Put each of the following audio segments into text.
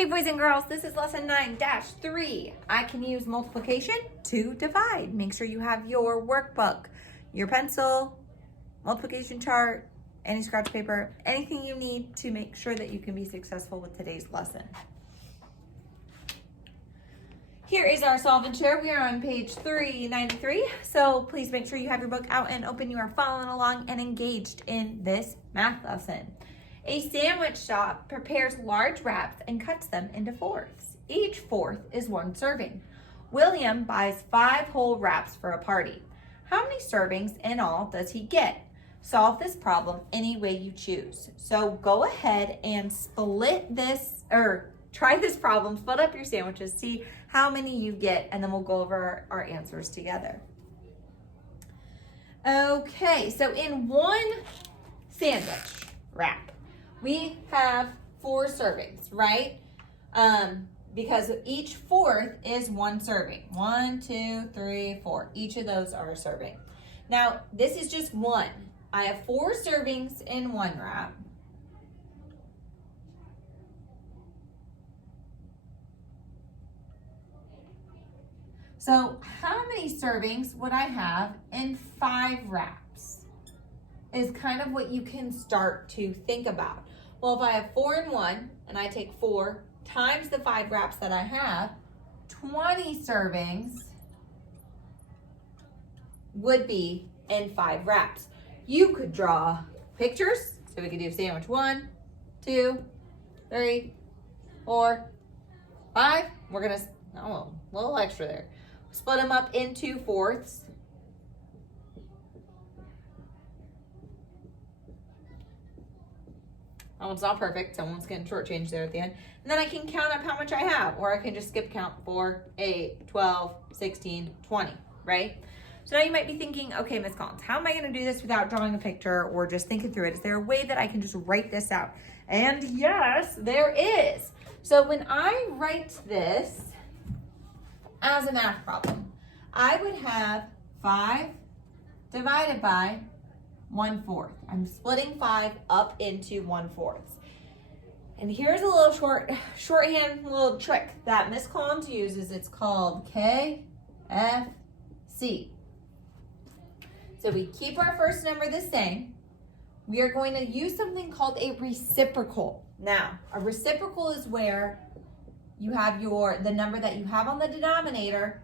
Hey boys and girls, this is lesson 9-3. I can use multiplication to divide. Make sure you have your workbook, your pencil, multiplication chart, any scratch paper, anything you need to make sure that you can be successful with today's lesson. Here is our solve and share. We are on page 393. So please make sure you have your book out and open. You are following along and engaged in this math lesson. A sandwich shop prepares large wraps and cuts them into fourths. Each fourth is one serving. William buys 5 whole wraps for a party. How many servings in all does he get? Solve this problem any way you choose. So go ahead and split this, or try this problem, split up your sandwiches, see how many you get, and then we'll go over our answers together. Okay, so in one sandwich wrap, we have 4 servings, right? Because each fourth is one serving. 1, 2, 3, 4. Each of those are a serving. Now, this is just one. I have 4 servings in one wrap. So how many servings would I have in 5 wraps? Is kind of what you can start to think about. Well, if I have 4 in one, and I take 4 times the 5 wraps that I have, 20 servings would be in 5 wraps. You could draw pictures. So we could do sandwich 1, 2, 3, 4, 5. We're gonna, oh, a little extra there. Split them up into fourths. That one's not perfect. Someone's getting shortchanged there at the end. And then I can count up how much I have, or I can just skip count 4, 8, 12, 16, 20, right? So now you might be thinking, okay, Ms. Collins, how am I going to do this without drawing a picture or just thinking through it? Is there a way that I can just write this out? And yes, there is. So when I write this as a math problem, I would have 5 divided by 1/4. I'm splitting 5 up into 1/4. And here's a little shorthand little trick that Miss Collins uses. It's called KFC. So we keep our first number the same. We are going to use something called a reciprocal. Now, a reciprocal is where you have the number that you have on the denominator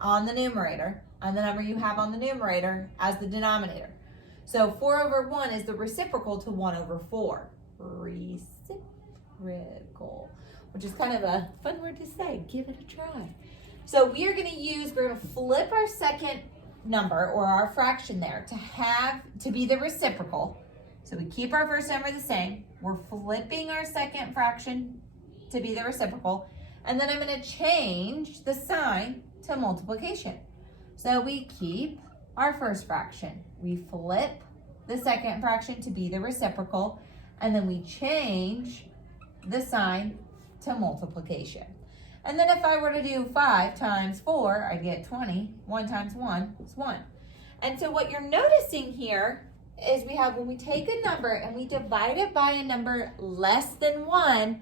on the numerator, and the number you have on the numerator as the denominator. So 4/1 is the reciprocal to 1/4. Reciprocal, which is kind of a fun word to say. Give it a try. So we're going to flip our second number or our fraction there to be the reciprocal. So we keep our first number the same. We're flipping our second fraction to be the reciprocal. And then I'm going to change the sign to multiplication. So we keep our first fraction. We flip the second fraction to be the reciprocal, and then we change the sign to multiplication. And then if I were to do 5 times 4, I'd get 20. 1 times 1 is 1. And so what you're noticing here is when we take a number and we divide it by a number less than 1,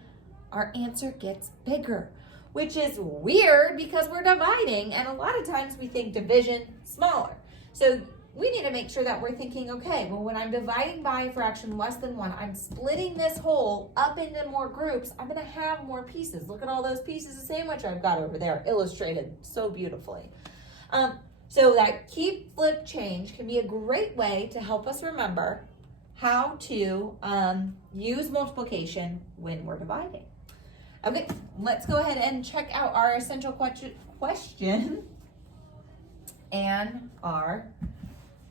our answer gets bigger, which is weird because we're dividing, and a lot of times we think division smaller. So we need to make sure that we're thinking, okay, well, when I'm dividing by a fraction less than 1, I'm splitting this whole up into more groups. I'm going to have more pieces. Look at all those pieces of sandwich I've got over there, illustrated so beautifully. So that keep, flip, change can be a great way to help us remember how to use multiplication when we're dividing. Okay, let's go ahead and check out our essential question and our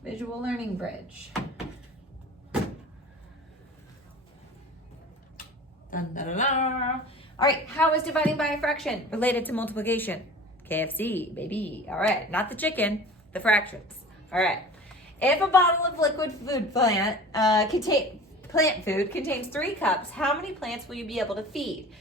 visual learning bridge. Dun, da, da, da. All right, how is dividing by a fraction related to multiplication? KFC, baby. All right, not the chicken, the fractions. All right, if a bottle of liquid food plant food contains 3 cups, how many plants will you be able to feed?